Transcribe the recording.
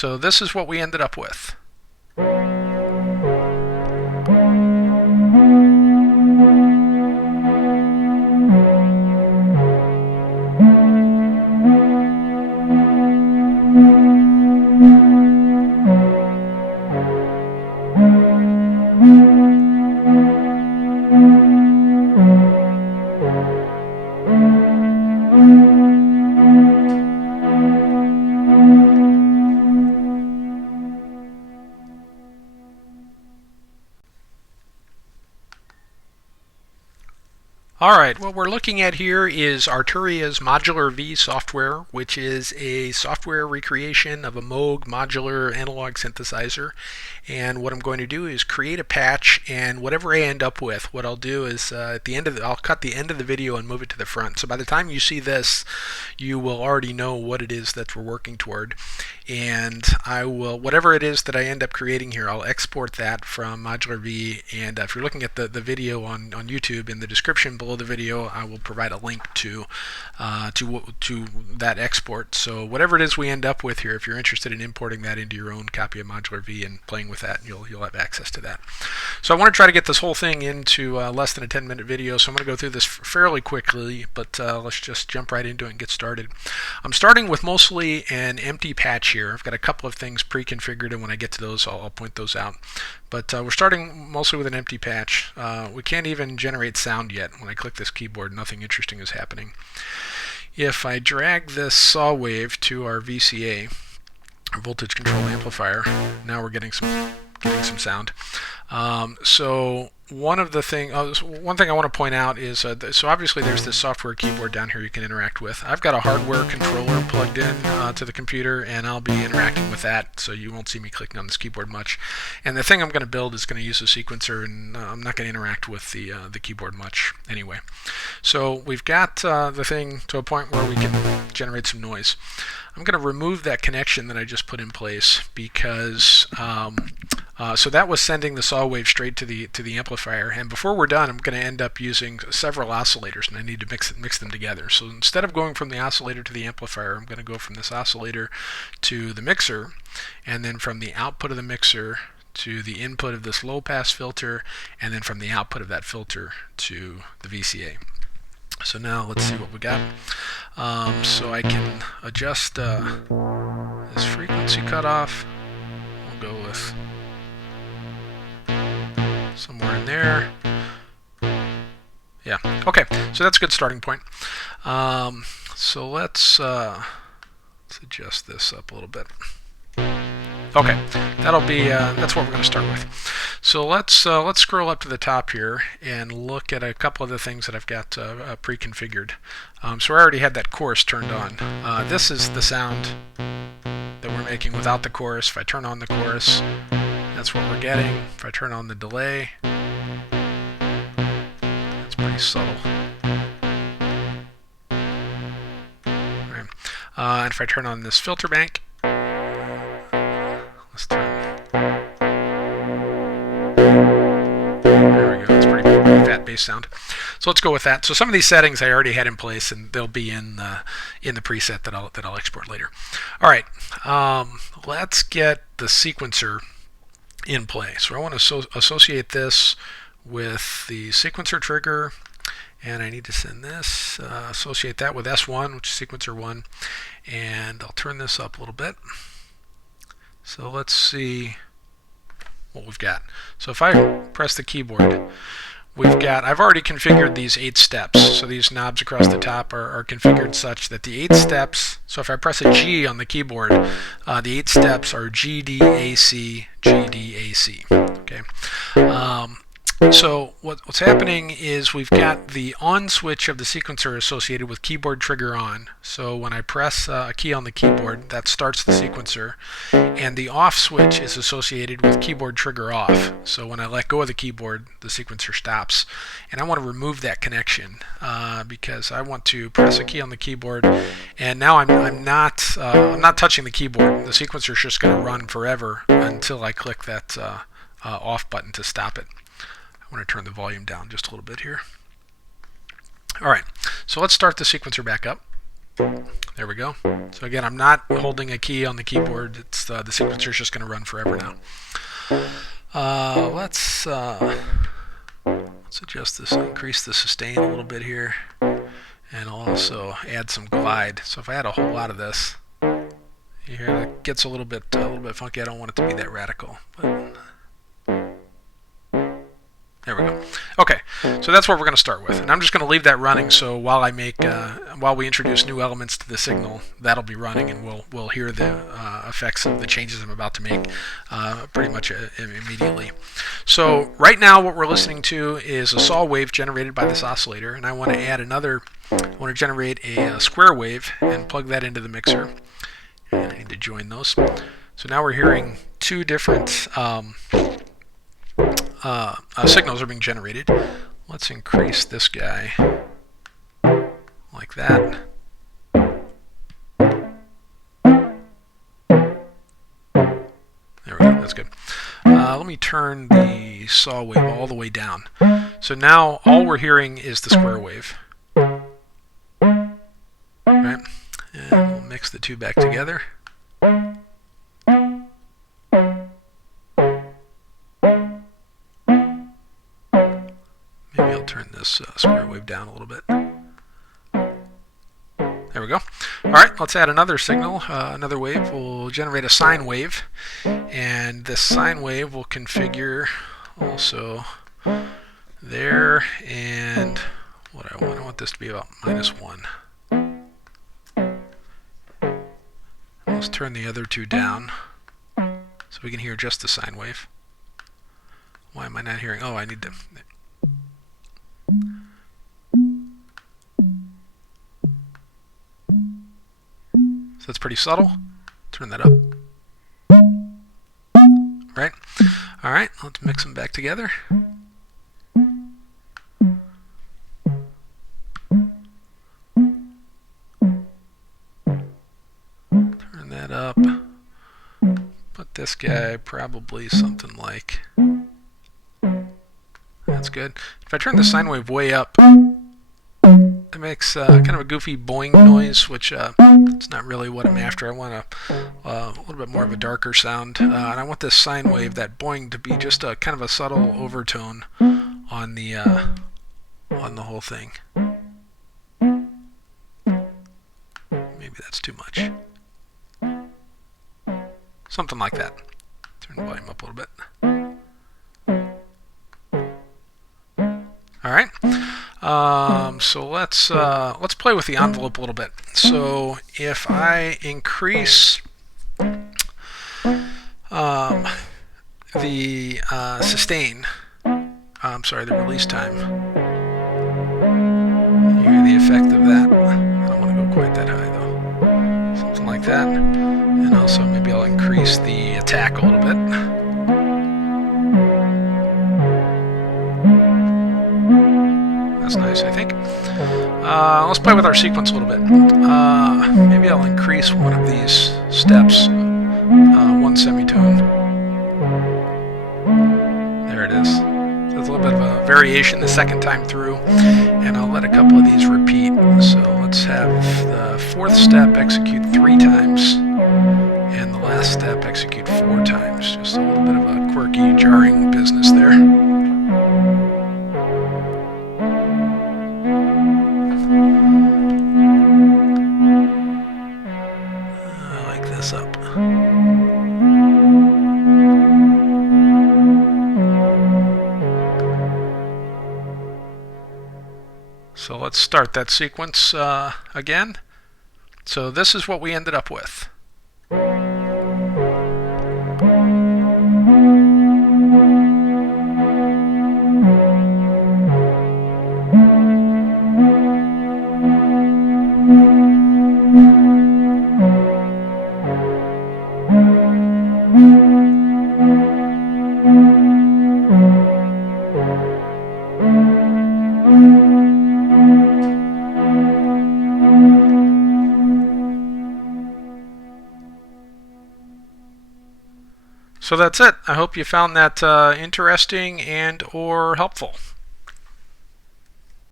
So this is what we ended up with. Alright, what we're looking at here is Arturia's Modular V software, which is a software recreation of a Moog modular analog synthesizer. And what I'm going to do is create a patch, and whatever I end up with, what I'll do is at the end of I'll cut the end of the video and move it to the front. So by the time you see this, you will already know what it is that we're working toward. And I will, whatever it is that I end up creating here, I'll export that from Modular V. And if you're looking at the video on YouTube, in the description below the video, I will provide a link to that export. So whatever it is we end up with here, if you're interested in importing that into your own copy of Modular V and playing with that, you'll have access to that. So I want to try to get this whole thing into less than a 10-minute video, so I'm going to go through this fairly quickly, but let's just jump right into it and get started. I'm starting with mostly an empty patch here. I've got a couple of things pre-configured, and when I get to those, I'll point those out. But we're starting mostly with an empty patch. We can't even generate sound yet. When I click this keyboard, nothing interesting is happening. If I drag this saw wave to our VCA, our voltage control amplifier, now we're getting some sound. So one thing I want to point out is so obviously there's this software keyboard down here you can interact with. I've got a hardware controller plugged in to the computer, and I'll be interacting with that, so you won't see me clicking on this keyboard much. And the thing I'm going to build is going to use a sequencer, and I'm not going to interact with the keyboard much anyway. So we've got the thing to a point where we can generate some noise. I'm going to remove that connection that I just put in place because so that was sending the saw wave straight to the amplifier. And before we're done, I'm going to end up using several oscillators, and I need to mix them together. So instead of going from the oscillator to the amplifier, I'm going to go from this oscillator to the mixer, and then from the output of the mixer to the input of this low-pass filter, and then from the output of that filter to the VCA. So now let's see what we got. So I can adjust this frequency cutoff. We'll go with somewhere in there. Yeah, okay, so that's a good starting point. So let's adjust this up a little bit. Okay, that'll be that's what we're going to start with. So let's scroll up to the top here and look at a couple of the things that I've got pre-configured. So I already had that chorus turned on. This is the sound that we're making without the chorus. If I turn on the chorus, that's what we're getting. If I turn on the delay, that's pretty subtle. Right. And if I turn on this filter bank, let's turn. There we go. It's pretty fat bass sound. So let's go with that. So some of these settings I already had in place, and they'll be in the preset that I'll export later. All right. Let's get the sequencer in play. So I want to associate this with the sequencer trigger, and I need to send this, associate that with S1, which is sequencer 1, and I'll turn this up a little bit. So let's see what we've got. So if I press the keyboard, I've already configured these 8 steps. So these knobs across the top are configured such that the 8 steps, so if I press a G on the keyboard, the 8 steps are G, D, A, C, G, D, A, C. Okay. So what's happening is we've got the on switch of the sequencer associated with keyboard trigger on. So when I press a key on the keyboard, that starts the sequencer. And the off switch is associated with keyboard trigger off. So when I let go of the keyboard, the sequencer stops. And I want to remove that connection because I want to press a key on the keyboard, and now I'm not touching the keyboard. The sequencer is just going to run forever until I click that off button to stop it. I want to turn the volume down just a little bit here. All right, so let's start the sequencer back up. There we go. So again, I'm not holding a key on the keyboard. It's the sequencer is just going to run forever now. Let's adjust this, increase the sustain a little bit here, and I'll also add some glide. So if I add a whole lot of this, you hear that gets a little bit funky. I don't want it to be that radical, but there we go. Okay, so that's what we're going to start with, and I'm just going to leave that running. So while we introduce new elements to the signal, that'll be running, and we'll hear the effects of the changes I'm about to make pretty much immediately. So right now, what we're listening to is a saw wave generated by this oscillator, and I want to add another. I want to generate a square wave and plug that into the mixer. And I need to join those. So now we're hearing two different signals are being generated. Let's increase this guy like that. There we go, that's good. Let me turn the saw wave all the way down. So now all we're hearing is the square wave. Right? And we'll mix the two back together. Maybe I'll turn this square wave down a little bit. There we go. All right, let's add another signal, another wave. We'll generate a sine wave, and this sine wave will configure also there, and what I want this to be about -1. Let's turn the other two down so we can hear just the sine wave. Why am I not hearing? Oh, I need to. So that's pretty subtle. Turn that up. Right? All right, let's mix them back together. Turn that up. Put this guy probably something like. That's good. If I turn the sine wave way up, it makes kind of a goofy boing noise, which it's not really what I'm after. I want a little bit more of a darker sound, and I want this sine wave, that boing, to be just a kind of a subtle overtone on the whole thing. Maybe that's too much. Something like that. Turn the volume up a little bit. All right. So let's play with the envelope a little bit. So if I increase the sustain, the release time, you hear the effect of that. I don't want to go quite that high though. Something like that. And also maybe I'll increase the attack a little bit. That's nice, I think. Let's play with our sequence a little bit. Maybe I'll increase one of these steps, one semitone. There it is. So it's a little bit of a variation the second time through, and I'll let a couple of these repeat. So let's have the fourth step execute 3 times, and the last step execute 4 times. Just a little bit of a quirky, jarring business there. Up. So let's start that sequence again. So this is what we ended up with. So that's it. I hope you found that interesting and or helpful.